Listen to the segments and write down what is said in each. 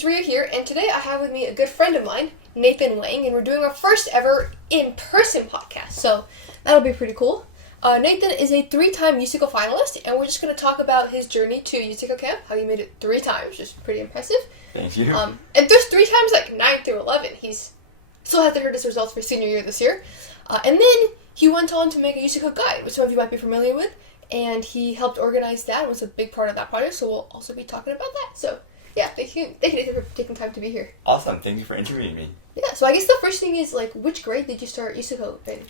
it's Ria here, and today I have with me a good friend of mine, Nathan Wang, and we're doing our first ever in-person podcast, so that'll be pretty cool. Nathan is a 3-time USACO finalist, and we're just going to talk about his journey to USACO Camp, how he made it 3 times, which is pretty impressive. Thank you. And there's 3 times, like 9 through 11. He's still hasn't heard his results for senior year this year. And then he went on to make a USACO guide, which some of you might be familiar with, and he helped organize that and was a big part of that project, so we'll also be talking about that. So, yeah, thank you Nathan for taking time to be here. Awesome. Thank you for interviewing me. Yeah, so I guess the first thing is, like, which grade did you start USACO in?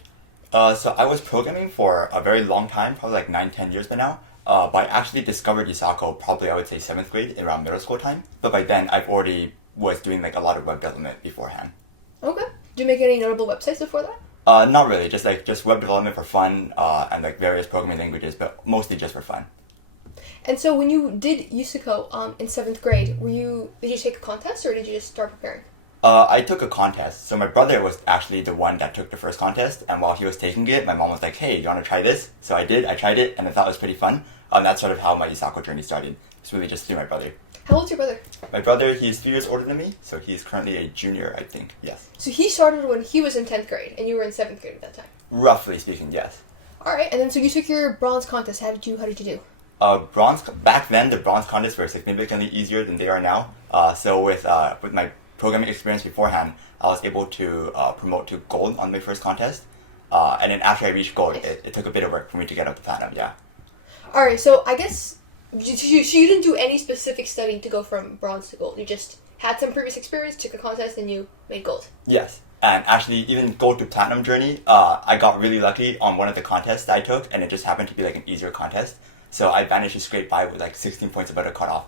So I was programming for a very long time, probably like 9-10 years by now. But I actually discovered USACO probably, I would say, 7th grade, around middle school time. But by then, I've already was doing like a lot of web development beforehand. Okay. Did you make any notable websites before that? Not really, just web development for fun, and like various programming languages, but mostly just for fun. And so when you did USACO in 7th grade, did you take a contest or did you just start preparing? I took a contest. So my brother was actually the one that took the first contest, and while he was taking it, my mom was like, "Hey, you want to try this?" So I did. I tried it, and I thought it was pretty fun. And that's sort of how my USACO journey started. It's really just through my brother. How old's your brother? My brother, he's 3 years older than me, so he's currently a junior, I think. Yes. So he started when he was in 10th grade, and you were in 7th grade at that time. Roughly speaking, yes. All right, and then so you took your bronze contest. How did you do? Back then, the bronze contests were significantly easier than they are now. So with my programming experience beforehand, I was able to promote to gold on my first contest. And then after I reached gold, it took a bit of work for me to get up to platinum, yeah. All right, so I guess you didn't do any specific studying to go from bronze to gold. You just had some previous experience, took a contest, and you made gold. Yes. And actually, even gold to platinum journey, I got really lucky on one of the contests that I took, and it just happened to be like an easier contest. So I managed to scrape by with like 16 points above the cutoff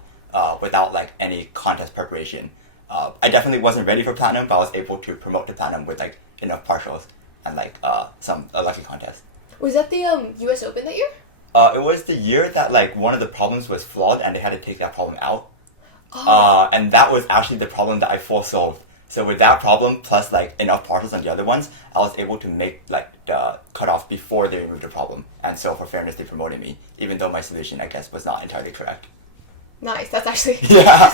without like any contest preparation. I definitely wasn't ready for platinum, but I was able to promote to platinum with like enough partials and like a lucky contest. Was that the US Open that year? It was the year that like one of the problems was flawed and they had to take that problem out. Oh. And that was actually the problem that I full solved. So with that problem plus like enough partials on the other ones, I was able to make like the cutoff before they removed the problem. And so for fairness, they promoted me, even though my solution, I guess, was not entirely correct. Nice. That's actually yeah.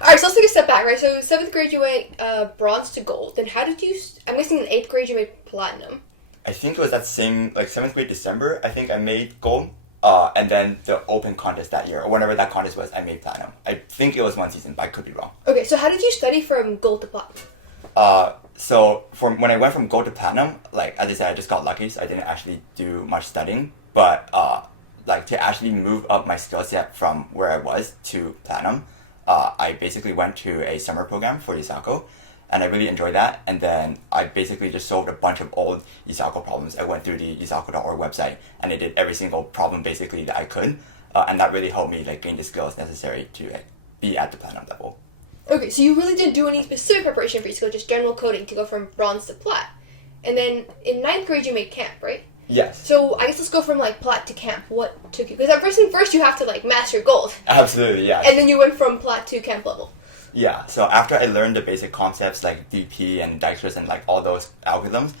All right, so let's take a step back, right? So 7th grade you went bronze to gold. Then how did you? I'm guessing in 8th grade you made platinum. I think it was that same, like 7th grade December, I think I made gold. And then the open contest that year, or whenever that contest was, I made platinum. I think it was one season, but I could be wrong. Okay, so how did you study from gold to platinum? So when I went from gold to platinum, like as I said, I just got lucky, so I didn't actually do much studying. But like to actually move up my skill set from where I was to platinum, I basically went to a summer program for USACO. And I really enjoyed that. And then I basically just solved a bunch of old USACO problems. I went through the USACO.org website and I did every single problem basically that I could. And that really helped me like gain the skills necessary to be at the platinum level. Okay, so you really didn't do any specific preparation for USACO, just general coding to go from bronze to plat. And then in 9th grade you made camp, right? Yes. So I guess let's go from like plat to camp. What took you? Because at first you have to like master gold. Absolutely, yeah. And then you went from plat to camp level. Yeah, so after I learned the basic concepts like DP and Dijkstra's and like all those algorithms,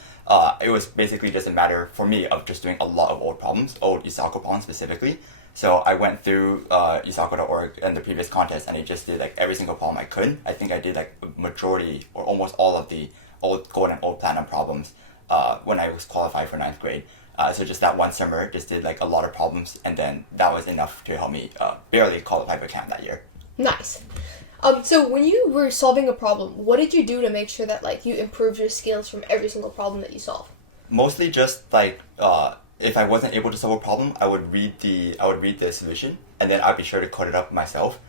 it was basically just a matter for me of just doing a lot of old problems, old USACO problems specifically. So I went through USACO.org and the previous contest and I just did like every single problem I could. I think I did like a majority or almost all of the old gold and old platinum problems when I was qualified for 9th grade. So just that one summer, just did like a lot of problems and then that was enough to help me barely qualify for camp that year. Nice. So when you were solving a problem, what did you do to make sure that like you improved your skills from every single problem that you solve? Mostly just like if I wasn't able to solve a problem, I would read the solution and then I'd be sure to code it up myself.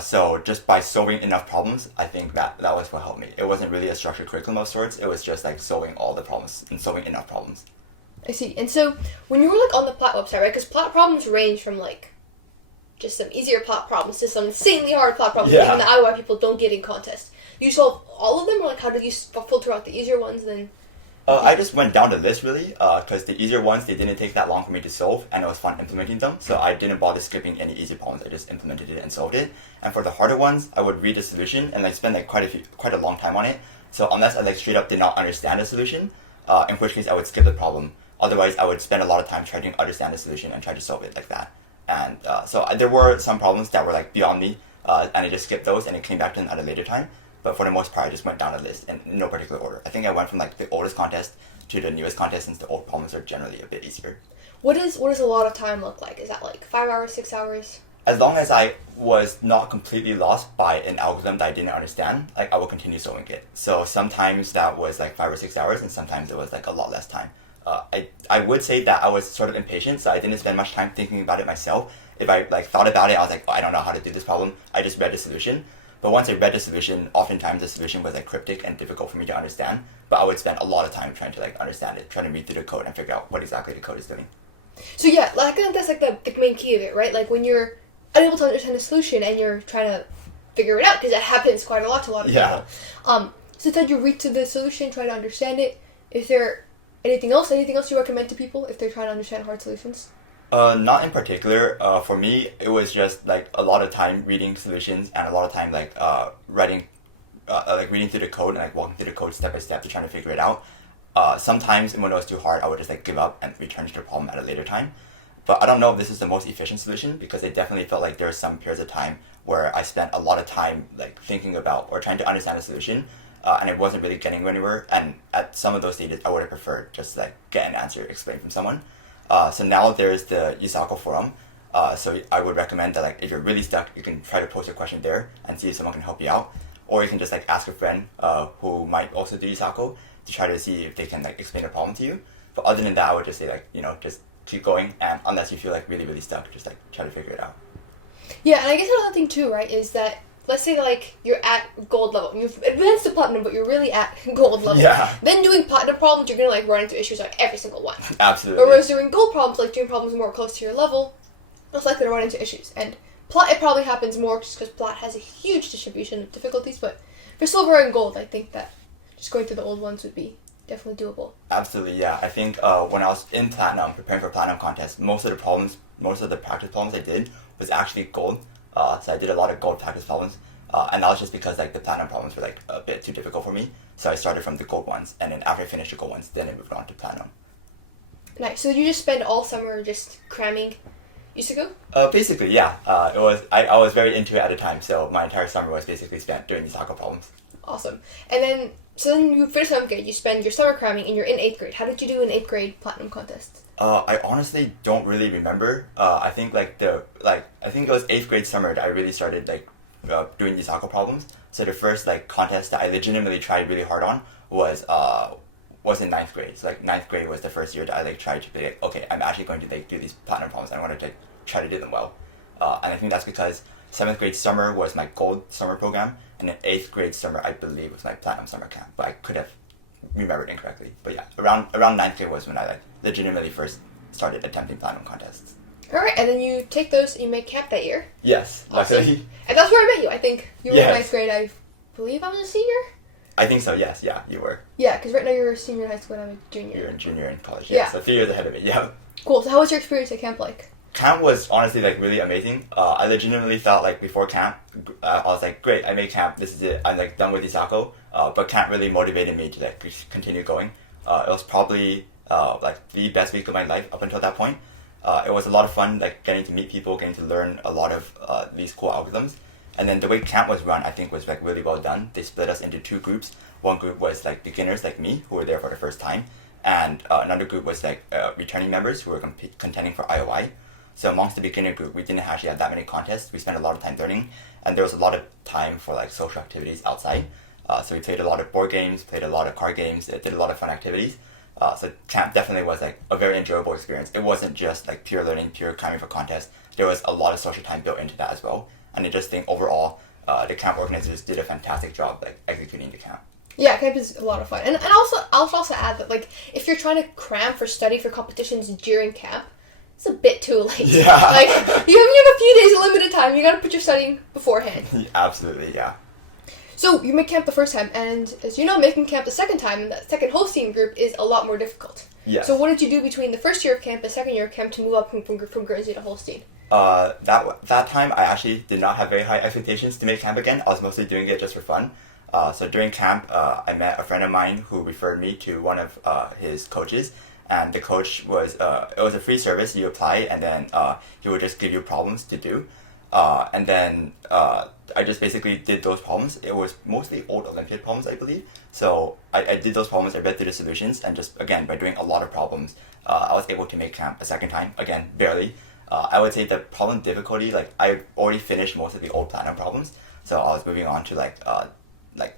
So just by solving enough problems, I think that was what helped me. It wasn't really a structured curriculum of sorts. It was just like solving all the problems and solving enough problems. I see. And so when you were like on the Plat website, right? Because Plat problems range from like just some easier plot problems to some insanely hard plot problems that even the IOI people don't get in contests. You solve all of them, or like how did you filter out the easier ones then? I just went down the list really, because the easier ones, they didn't take that long for me to solve, and it was fun implementing them, so I didn't bother skipping any easy problems, I just implemented it and solved it. And for the harder ones, I would read the solution, and I spend like quite a long time on it, so unless I like straight up did not understand the solution, in which case I would skip the problem. Otherwise, I would spend a lot of time trying to understand the solution and try to solve it like that. And so there were some problems that were like beyond me, and I just skipped those and it came back to them at a later time. But for the most part, I just went down the list in no particular order. I think I went from like the oldest contest to the newest contest since the old problems are generally a bit easier. What does a lot of time look like? Is that like 5 hours, 6 hours? As long as I was not completely lost by an algorithm that I didn't understand, like I would continue solving it. So sometimes that was like 5 or 6 hours, and sometimes it was like a lot less time. I would say that I was sort of impatient, so I didn't spend much time thinking about it myself. If I like thought about it, I was like, oh, I don't know how to do this problem. I just read the solution. But once I read the solution, oftentimes the solution was like cryptic and difficult for me to understand. But I would spend a lot of time trying to like understand it, trying to read through the code and figure out what exactly the code is doing. So yeah, like, I think that's like the main key of it, right? Like when you're unable to understand a solution and you're trying to figure it out, because that happens quite a lot to a lot of people. So instead you read to the solution, try to understand it. Is there anything else you recommend to people if they're trying to understand hard solutions? Not in particular. For me, it was just like a lot of time reading solutions and a lot of time like reading through the code and like walking through the code step by step to try to figure it out. Sometimes when it was too hard, I would just like give up and return to the problem at a later time. But I don't know if this is the most efficient solution because I definitely felt like there were some periods of time where I spent a lot of time like thinking about or trying to understand the solution, and it wasn't really getting anywhere. And at some of those stages, I would have preferred just like get an answer explained from someone. So now there's the USACO forum. So I would recommend that like if you're really stuck, you can try to post your question there and see if someone can help you out, or you can just like ask a friend who might also do USACO to try to see if they can like explain the problem to you. But other than that, I would just say like just keep going, and unless you feel like really really stuck, just like try to figure it out. Yeah, and I guess another thing too, right, is that let's say that like you're at gold level, you've advanced to platinum, but you're really at gold level. Yeah. Then doing platinum problems, you're gonna like run into issues on every single one. Absolutely. Whereas doing gold problems, like doing problems more close to your level, less likely to run into issues. And plat, it probably happens more just because plat has a huge distribution of difficulties. But for silver and gold, I think that just going through the old ones would be definitely doable. Absolutely, yeah. I think when I was in platinum, preparing for platinum contest, most of the practice problems I did was actually gold. So I did a lot of gold practice problems, and that was just because like the platinum problems were like a bit too difficult for me. So I started from the gold ones, and then after I finished the gold ones, then I moved on to platinum. Nice. So did you just spend all summer just cramming USACO? Basically, yeah. It was. I was very into it at the time, so my entire summer was basically spent doing USACO problems. Awesome. And then you finish 7th grade, you spend your summer cramming, and you're in 8th grade. How did you do in 8th grade platinum contest? I honestly don't really remember. I think I think it was 8th grade summer that I really started like doing USACO problems. So the first like contest that I legitimately tried really hard on was in 9th grade. So like 9th grade was the first year that I like tried to be like, okay, I'm actually going to like do these platinum problems. I want to like try to do them well. And I think that's because 7th grade summer was my gold summer program, and then 8th grade summer I believe was my platinum summer camp. But I could have remembered incorrectly. But yeah, around 9th grade was when I like legitimately first started attempting platinum contests. Alright, and then you take those and you make camp that year. Yes, awesome. luckily. And that's where I met you. I think you were Yes. in 9th grade. I believe I was a senior? I think so, yes, yeah, you were. Yeah, because right now you're a senior in high school and I'm a junior. You're a junior in college, Yeah. So a few years ahead of it, yeah. Cool. So how was your experience at camp like? Camp was honestly like really amazing. I legitimately felt like before camp, I was like, great, I made camp, this is it, I'm like done with USACO. But camp really motivated me to like continue going. It was probably like the best week of my life up until that point. It was a lot of fun, like getting to meet people, getting to learn a lot of these cool algorithms. And then the way camp was run, I think was like really well done. They split us into 2 groups. One group was like beginners like me, who were there for the first time. And another group was like returning members who were contending for IOI. So amongst the beginner group, we didn't actually have that many contests. We spent a lot of time learning, and there was a lot of time for like social activities outside. So we played a lot of board games, played a lot of card games, did a lot of fun activities. So camp definitely was like a very enjoyable experience. It wasn't just like pure learning, pure cramming for contests. There was a lot of social time built into that as well. And I just think overall, the camp organizers did a fantastic job like executing the camp. Yeah, camp is a lot of fun. And I'll also add that like if you're trying to cram for study for competitions during camp, it's a bit too late. Yeah. Like you have a few days of limited time. You got to put your studying beforehand. Absolutely, yeah. So you make camp the first time, and as you know, making camp the second time, that second hosting group is a lot more difficult. Yes. So what did you do between the first year of camp and second year of camp to move up from Guernsey to Holstein? That time I actually did not have very high expectations to make camp again. I was mostly doing it just for fun. So during camp, I met a friend of mine who referred me to one of his coaches, and the coach was it was a free service. You apply, and then he would just give you problems to do. And then I just basically did those problems. It was mostly old Olympiad problems, I believe. So I did those problems, I read through the solutions, and just, again, by doing a lot of problems, I was able to make camp a second time. Again, barely. I would say the problem difficulty, like, I already finished most of the old platinum problems, so I was moving on to, like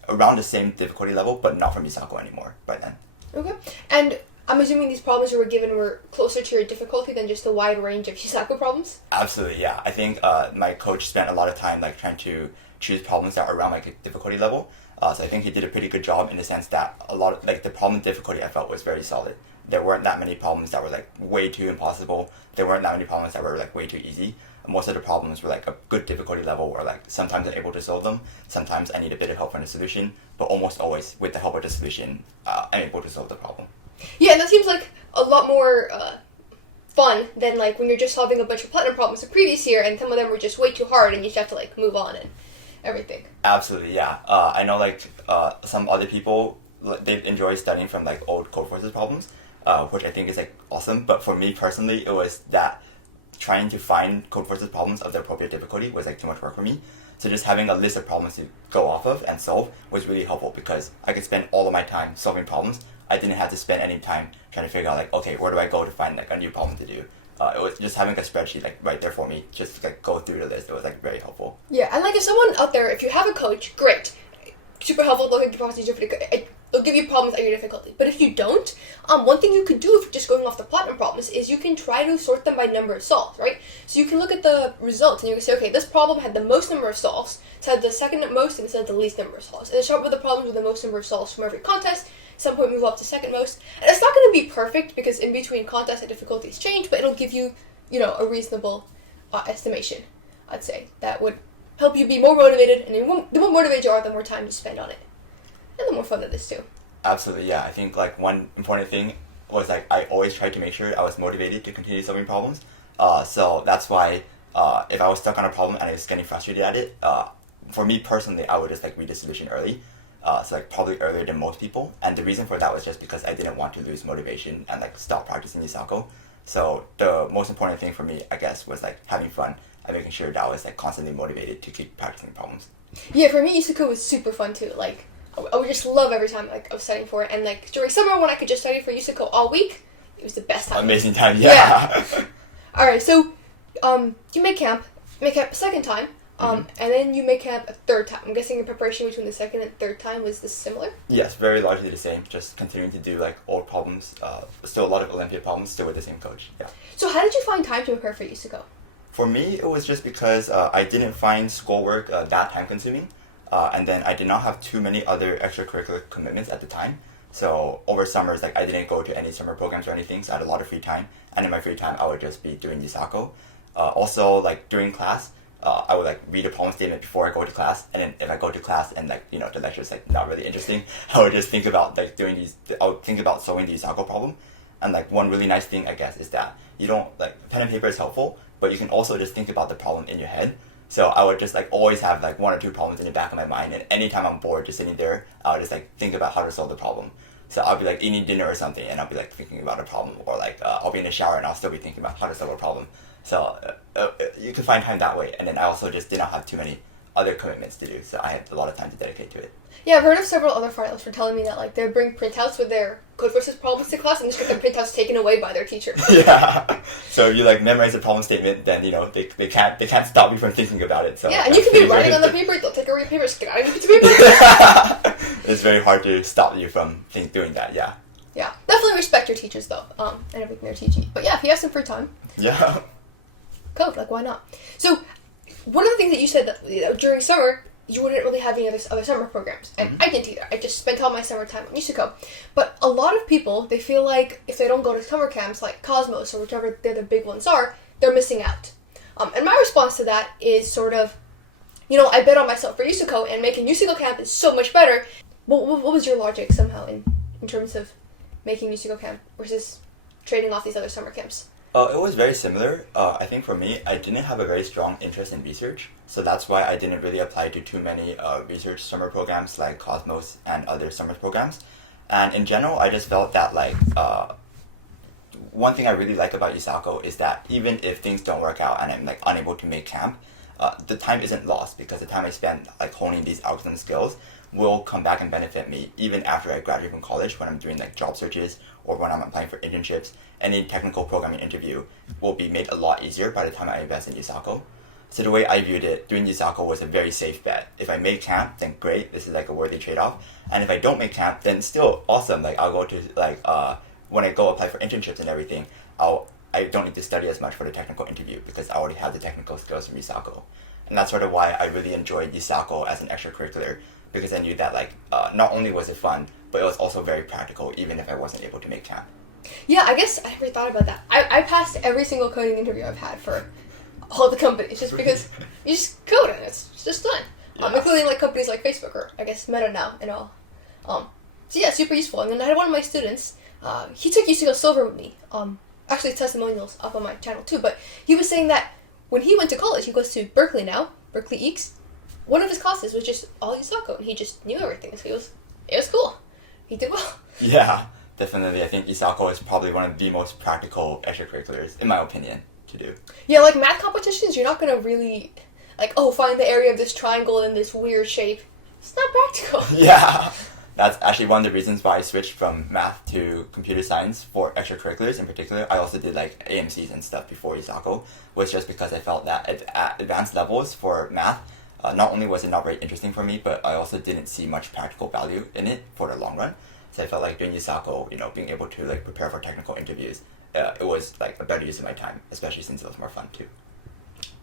around the same difficulty level, but not from USACO anymore by then. Okay. And I'm assuming these problems you were given were closer to your difficulty than just the wide range of USACO problems? Absolutely, yeah. I think my coach spent a lot of time like trying to choose problems that are around my difficulty level. So I think he did a pretty good job in the sense that a lot of like the problem difficulty I felt was very solid. There weren't that many problems that were like way too impossible. There weren't that many problems that were like way too easy. Most of the problems were like a good difficulty level where like sometimes I'm able to solve them, sometimes I need a bit of help from the solution, but almost always with the help of the solution, I'm able to solve the problem. Yeah, and that seems like a lot more fun than like when you're just solving a bunch of platinum problems the previous year and some of them were just way too hard and you just have to like move on and everything. Absolutely, yeah. I know like some other people, they enjoy studying from like old code forces problems, which I think is like awesome, but for me personally, it was that trying to find code forces problems of the appropriate difficulty was like too much work for me. So just having a list of problems to go off of and solve was really helpful because I could spend all of my time solving problems. I didn't have to spend any time trying to figure out like, okay, where do I go to find like a new problem to do? It was just having a spreadsheet like right there for me, just like go through the list. It was like very helpful. Yeah, and like if someone out there, if you have a coach, great, super helpful. They'll give you problems they'll give you problems at your difficulty. But if you don't, one thing you could do if you're just going off the platinum problems is you can try to sort them by number of solves, right? So you can look at the results and you can say, okay, this problem had the most number of solves, it had the second most, and it had the least number of solves. And then start with the problems with the most number of solves from every contest. At some point move up to second most. And it's not going to be perfect because in between contests the difficulties change, but it'll give you, a reasonable estimation, I'd say. That would help you be more motivated, and the more motivated you are, the more time you spend on it. And the more fun it is too. Absolutely, yeah. I think like one important thing was like I always tried to make sure I was motivated to continue solving problems. So that's why if I was stuck on a problem and I was getting frustrated at it, for me personally, I would just like read the solution early. So like probably earlier than most people. And the reason for that was just because I didn't want to lose motivation and like stop practicing USACO. So the most important thing for me, I guess, was like having fun and making sure that I was like constantly motivated to keep practicing problems. Yeah, for me, USACO was super fun too. Like, I would just love every time like I was studying for it. And like during summer when I could just study for USACO all week, it was the best time. Amazing time, yeah. All right, so you make camp a second time, and then you make camp a third time. I'm guessing your preparation between the second and third time was this similar? Yes, very largely the same. Just continuing to do like old problems, still a lot of Olympiad problems, still with the same coach. Yeah. So how did you find time to prepare for USACO? For me, it was just because I didn't find schoolwork that time consuming. And then I did not have too many other extracurricular commitments at the time. So over summers, like I didn't go to any summer programs or anything, so I had a lot of free time. And in my free time, I would just be doing USACO. Also, like during class, I would like read a problem statement before I go to class. And then if I go to class and like, the lecture's like not really interesting, I would just think about like I would think about solving the USACO problem. And like one really nice thing, I guess, is that you don't like pen and paper is helpful, but you can also just think about the problem in your head. So I would just like always have like one or two problems in the back of my mind, and anytime I'm bored just sitting there, I would just like think about how to solve the problem. So I'll be like eating dinner or something, and I'll be like thinking about a problem, or like I'll be in the shower and I'll still be thinking about how to solve a problem. So you can find time that way, and then I also just did not have too many other commitments to do, so I had a lot of time to dedicate to it. Yeah, I've heard of several other finalists for telling me that like they bring printouts with their code versus problems to class and just get the printouts taken away by their teacher. Yeah. So you like memorize the problem statement, then they can't stop you from thinking about it. So yeah, and you can be writing on the paper, they'll take away your paper, get out of the paper. It's very hard to stop you from doing that. Yeah. Yeah, definitely respect your teachers though, and everything they're teaching. But yeah, if you have some free time. Yeah. Code, like why not? So one of the things that you said that during summer you wouldn't really have any other summer programs, and I didn't either. I just spent all my summer time on USACO. But a lot of people, they feel like if they don't go to summer camps like Cosmos or whichever the other big ones are, they're missing out. And my response to that is sort of, I bet on myself for USACO, and making USACO camp is so much better. What was your logic somehow in terms of making USACO camp versus trading off these other summer camps? It was very similar. I think for me, I didn't have a very strong interest in research, so that's why I didn't really apply to too many research summer programs like Cosmos and other summer programs. And in general, I just felt that like one thing I really like about USACO is that even if things don't work out and I'm like unable to make camp, the time isn't lost because the time I spend like honing these algorithm skills will come back and benefit me even after I graduate from college when I'm doing like job searches or when I'm applying for internships. Any technical programming interview will be made a lot easier by the time I invest in USACO. So the way I viewed it, doing USACO was a very safe bet. If I make camp, then great, this is like a worthy trade-off. And if I don't make camp, then still awesome. Like I'll go to like when I go apply for internships and everything, I don't need to study as much for the technical interview because I already have the technical skills from USACO. And that's sort of why I really enjoyed USACO as an extracurricular, because I knew that like not only was it fun, but it was also very practical even if I wasn't able to make camp. Yeah, I guess I never thought about that. I passed every single coding interview I've had for all the companies just because you just code and it's just fun. Yeah. Including like companies like Facebook or I guess Meta now and all. So yeah, super useful. And then I had one of my students, he took USACO Silver with me. Actually testimonials up on my channel too, but he was saying that when he went to college, he goes to Berkeley now, Berkeley Eeks, one of his classes was just all USACO and he just knew everything. So it was cool. He did well. Yeah, definitely. I think USACO is probably one of the most practical extracurriculars, in my opinion, to do. Yeah, like math competitions, you're not gonna really like, find the area of this triangle in this weird shape. It's not practical. Yeah, that's actually one of the reasons why I switched from math to computer science for extracurriculars in particular. I also did like AMCs and stuff before USACO, was just because I felt that at advanced levels for math, not only was it not very interesting for me, but I also didn't see much practical value in it for the long run. So I felt like doing USACO, being able to like prepare for technical interviews, it was like a better use of my time, especially since it was more fun too.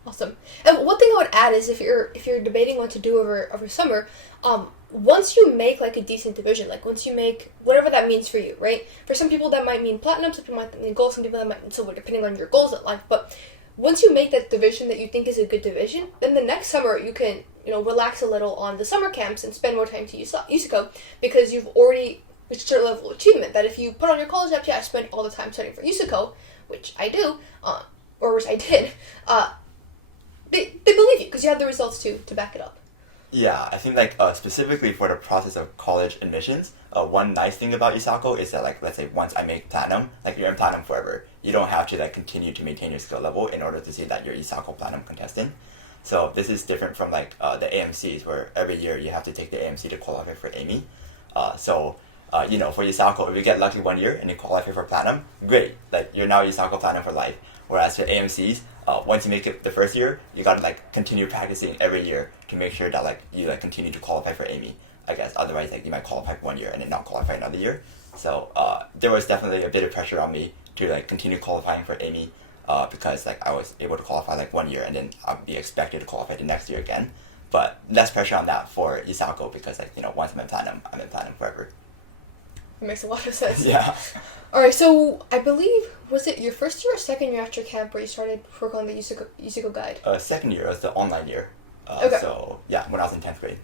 Awesome. And one thing I would add is if you're debating what to do over summer, once you make like a decent division, like once you make whatever that means for you, right? For some people that might mean platinum, some people might mean gold, some people that might mean silver, depending on your goals in life. But once you make that division that you think is a good division, then the next summer you can relax a little on the summer camps and spend more time to USACO because you've already reached a certain level of achievement. That if you put on your college app, I spent all the time studying for USACO, which I do, or which I did. They believe you because you have the results to back it up. Yeah, I think like specifically for the process of college admissions, one nice thing about USACO is that like let's say once I make platinum, like you're in platinum forever. You don't have to like continue to maintain your skill level in order to say that you're USACO platinum contestant. So this is different from like the AMCs where every year you have to take the AMC to qualify for AMI. For USACO, if you get lucky one year and you qualify for platinum, great. Like you're now USACO platinum for life. Whereas for AMCs, once you make it the first year, you gotta like continue practicing every year to make sure that like you like continue to qualify for AMI. I guess otherwise like you might qualify for 1 year and then not qualify another year. So there was definitely a bit of pressure on me to like continue qualifying for AMI because like I was able to qualify like 1 year and then I'd be expected to qualify the next year again. But less pressure on that for USACO because like once I'm in platinum forever. It makes a lot of sense. Yeah. Alright, so I believe, was it your first year or second year after camp where you started work on the USACO guide? Second year was the online year. Okay. So yeah, when I was in 10th grade.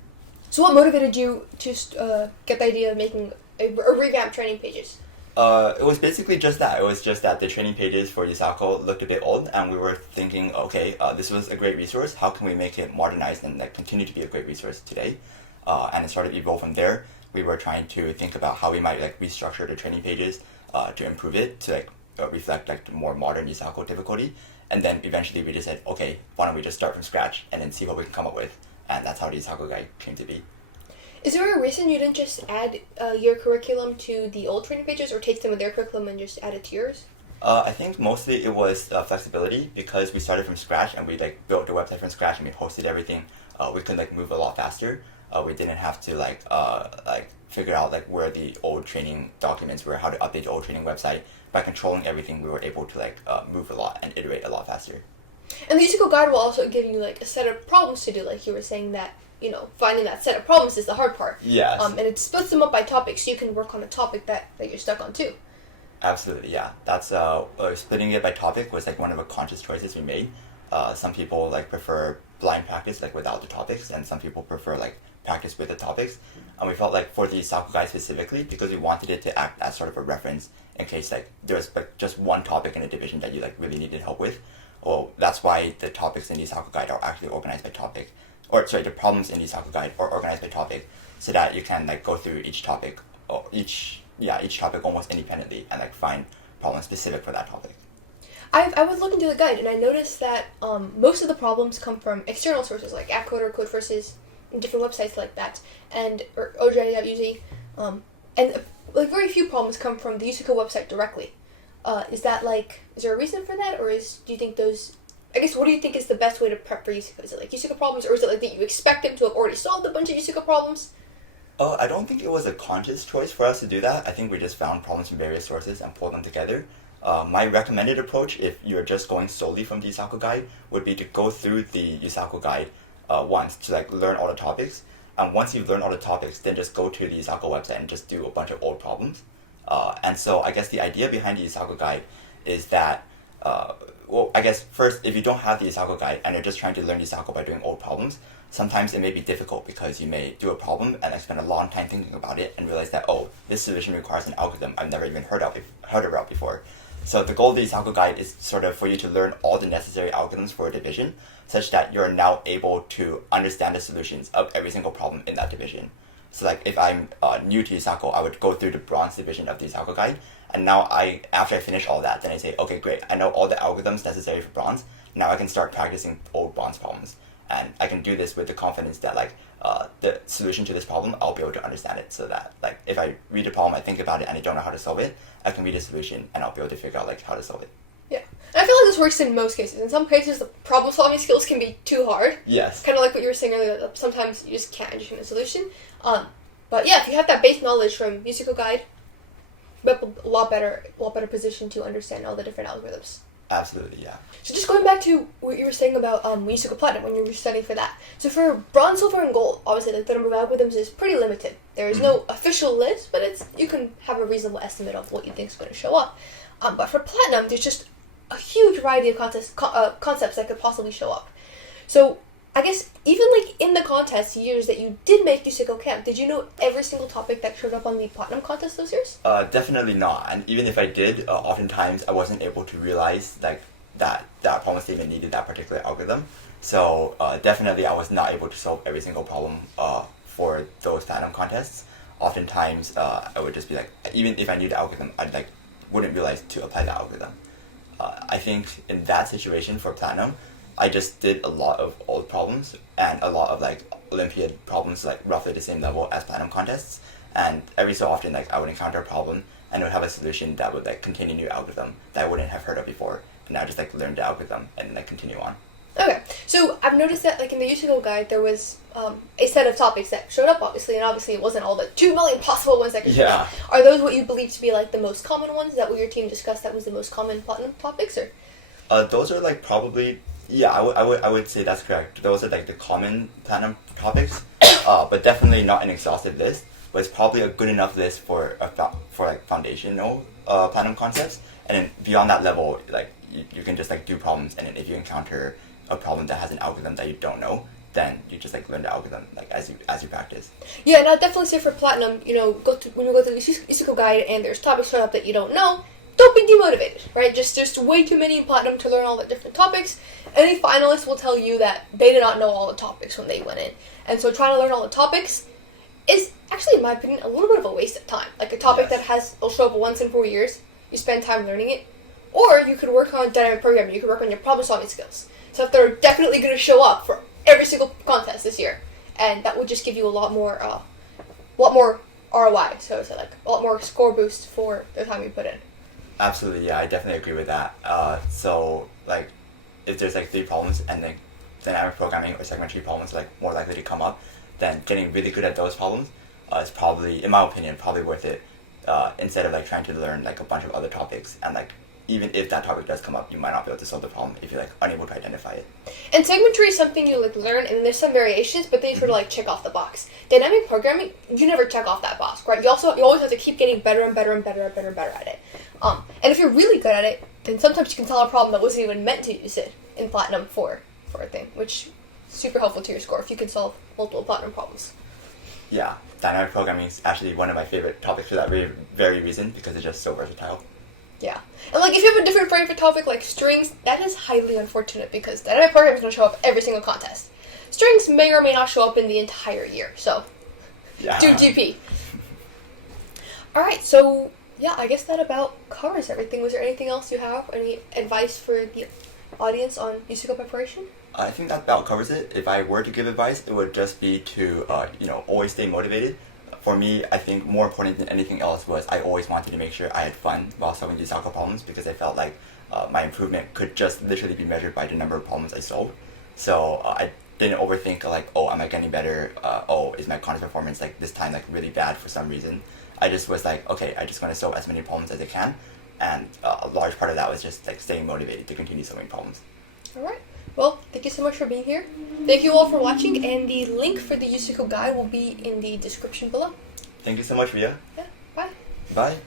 So what motivated you to get the idea of making a revamped training pages? It was basically just that. It was just that the training pages for USACO looked a bit old, and we were thinking, okay, this was a great resource. How can we make it modernized and like continue to be a great resource today? And it started to evolve from there. We were trying to think about how we might like restructure the training pages to improve it to like reflect like the more modern USACO difficulty. And then eventually we just said, okay, why don't we just start from scratch and then see what we can come up with. And that's how the USACO guide came to be. Is there a reason you didn't just add your curriculum to the old training pages or take some of their curriculum and just add it to yours? I think mostly it was flexibility because we started from scratch and we like built the website from scratch and we hosted everything. We could like move a lot faster. We didn't have to like figure out like where the old training documents were, how to update the old training website. By controlling everything, we were able to like move a lot and iterate a lot faster. And the USACO guide will also give you like a set of problems to do, like you were saying that finding that set of problems is the hard part. Yes. And it splits them up by topic, so you can work on a topic that you're stuck on too. Absolutely, yeah. That's splitting it by topic was like one of the conscious choices we made. Some people like prefer blind practice like without the topics, and some people prefer like practice with the topics. And we felt like for the USACO guide specifically, because we wanted it to act as sort of a reference in case like there's like just one topic in a division that you like really needed help with. Well, that's why the topics in the USACO guide are actually organized by topic. The problems in the USACO guide are organized by topic, so that you can like go through each topic or each topic almost independently and like find problems specific for that topic. I was looking through the guide and I noticed that most of the problems come from external sources like AppCode or Codeforces and different websites like that, and or oj.uz, and like very few problems come from the USACO website directly. Is there a reason for that, or do you think those? I guess what do you think is the best way to prep for USACO? Is it like USACO problems, or is it like that you expect them to have already solved a bunch of USACO problems? I don't think it was a conscious choice for us to do that. I think we just found problems from various sources and pulled them together. My recommended approach, if you're just going solely from the USACO guide, would be to go through the USACO guide once to like learn all the topics. And once you've learned all the topics, then just go to the USACO website and just do a bunch of old problems. And so I guess the idea behind the USACO guide is that, I guess first, if you don't have the USACO guide and you're just trying to learn USACO by doing old problems, sometimes it may be difficult because you may do a problem and like spend a long time thinking about it and realize that, oh, this solution requires an algorithm I've never even heard about before. So the goal of the USACO guide is sort of for you to learn all the necessary algorithms for a division, such that you're now able to understand the solutions of every single problem in that division. So like if I'm new to USACO, I would go through the bronze division of the USACO guide, and now after I finish all that, then I say, okay, great, I know all the algorithms necessary for bronze. Now I can start practicing old bronze problems, and I can do this with the confidence that like the solution to this problem, I'll be able to understand it, so that like if I read a problem, I think about it, and I don't know how to solve it, I can read a solution and I'll be able to figure out like how to solve it. Yeah. And I feel like this works in most cases. In some cases, the problem-solving skills can be too hard. Yes. Kind of like what you were saying earlier, that sometimes you just can't understand a solution. But yeah, if you have that base knowledge from USACO Guide, you'll be a lot better position to understand all the different algorithms. Absolutely, yeah. So just going back to what you were saying about USACO Platinum when you were studying for that. So for Bronze, Silver, and Gold, obviously like the number of algorithms is pretty limited. There is no official list, but you can have a reasonable estimate of what you think is going to show up. But for Platinum, there's just a huge variety of concepts that could possibly show up. So I guess even like in the contest years that you did make USACO Camp, did you know every single topic that showed up on the Platinum contest those years? Definitely not. And even if I did, oftentimes I wasn't able to realize like that problem statement needed that particular algorithm. So definitely I was not able to solve every single problem for those Platinum contests. Oftentimes I would just be like, even if I knew the algorithm, I wouldn't realize to apply the algorithm. I think in that situation for Platinum, I just did a lot of old problems and a lot of like Olympiad problems, like roughly the same level as Platinum contests. And every so often, like I would encounter a problem and would have a solution that would like contain a new algorithm that I wouldn't have heard of before. And I just like learn the algorithm and like continue on. Okay, so I've noticed that like in the USACO guide there was a set of topics that showed up obviously, and obviously it wasn't all the 2 million possible ones that could show up. Are those what you believe to be like the most common ones? Is that what your team discussed that was the most common Platinum topics, or? Those are like probably, yeah, I would say that's correct. Those are like the common Platinum topics, but definitely not an exhaustive list. But it's probably a good enough list for like foundational Platinum concepts, and then beyond that level, like you can just like do problems, and then if you encounter a problem that has an algorithm that you don't know, then you just like learn the algorithm like as you practice. Yeah, and I'd definitely say for Platinum, when you go through the USACO guide and there's topics showing up that you don't know, don't be demotivated, right? Just way too many in Platinum to learn all the different topics. Any finalists will tell you that they did not know all the topics when they went in. And so trying to learn all the topics is actually, in my opinion, a little bit of a waste of time. Like a topic that will show up once in 4 years, you spend time learning it. Or you could work on dynamic programming, you could work on your problem solving skills. So if they're definitely going to show up for every single contest this year, and that would just give you a lot more ROI, so it's like a lot more score boost for the time you put in. Absolutely, yeah, I definitely agree with that. So like, if there's like 3 problems and like dynamic programming or segment tree problems like more likely to come up, then getting really good at those problems is probably, in my opinion, probably worth it. Instead of like trying to learn like a bunch of other topics, and like even if that topic does come up, you might not be able to solve the problem if you're like unable to identify it. And segment tree is something you like learn, and there's some variations, but then you sort of like check off the box. Dynamic programming, you never check off that box, right? You always have to keep getting better and better and better and better and better at it. And if you're really good at it, then sometimes you can solve a problem that wasn't even meant to use it in Platinum for a thing, which is super helpful to your score if you can solve multiple Platinum problems. Yeah, dynamic programming is actually one of my favorite topics for that very, very reason, because it's just so versatile. Yeah. And like if you have a different favorite topic like strings, that is highly unfortunate because dynamic programming is going to show up every single contest. Strings may or may not show up in the entire year, so do GP. Alright, so yeah, I guess that about covers everything. Was there anything else you have? Any advice for the audience on USACO preparation? I think that about covers it. If I were to give advice, it would just be to always stay motivated. For me, I think more important than anything else was I always wanted to make sure I had fun while solving USACO problems, because I felt like my improvement could just literally be measured by the number of problems I solved. So I didn't overthink like, oh, am I getting better? Oh, is my contest performance like this time like really bad for some reason? I just was like, okay, I just want to solve as many problems as I can, and a large part of that was just like staying motivated to continue solving problems. All right. Well, thank you so much for being here. Thank you all for watching, and the link for the USACO guide will be in the description below. Thank you so much, Ria. Yeah. Bye. Bye.